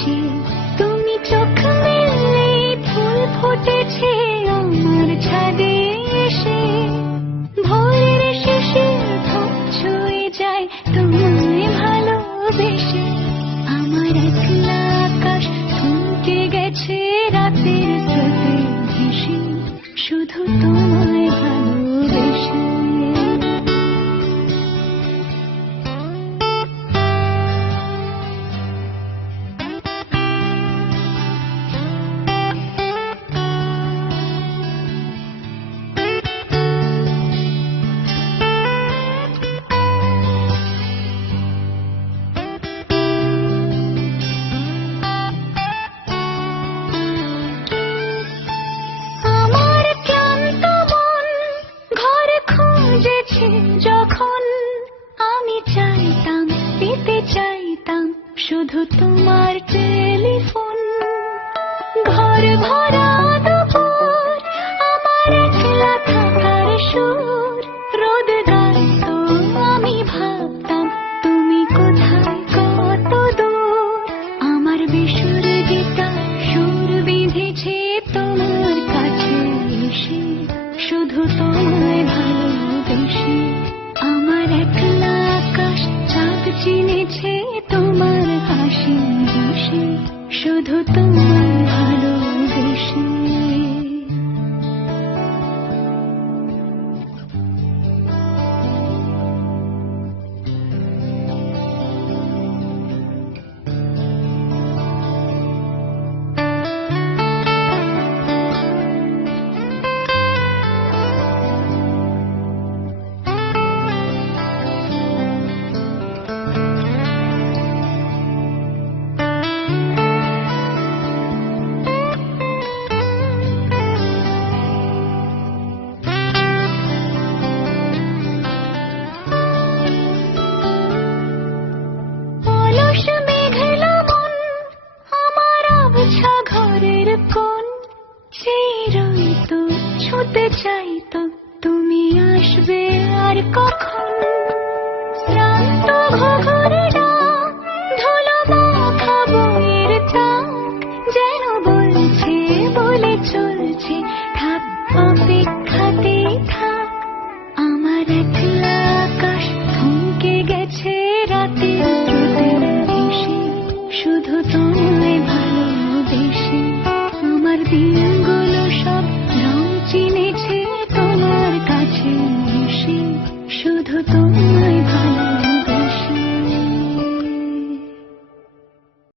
এসে তুমি চোখ মেলে ফুল ফুটেছে আমার ছাদে এসে ভোরের শেষে ধূপ ছুঁয়ে যায় তোমায় ভালোবেসে আমার একলা আকাশ থমকে গেছে রাতের স্রোতে ভেসে শুধু তোমায় ভালোবেসে যখন আমি চাইতাম পেতে চাইতাম শুধু তোমার টেলিফোন ঘর ভরা দুপুর আমার একলা থাকার সুর রোদ গাইতো আমি ভাবতাম তুমি কোথায় কত দূর আমার বেসুর গীতা সুর বিঁধেছে তোমার কাছে এসে শুধু তোমায় ভালোবেসে আমার একলা আকাশ চাঁদ চিনেছে তোমার হাসি হেসে শুধু তোমায় ভালোবেসে ঘরের কোণ সেই রই তো ছুঁতে চাই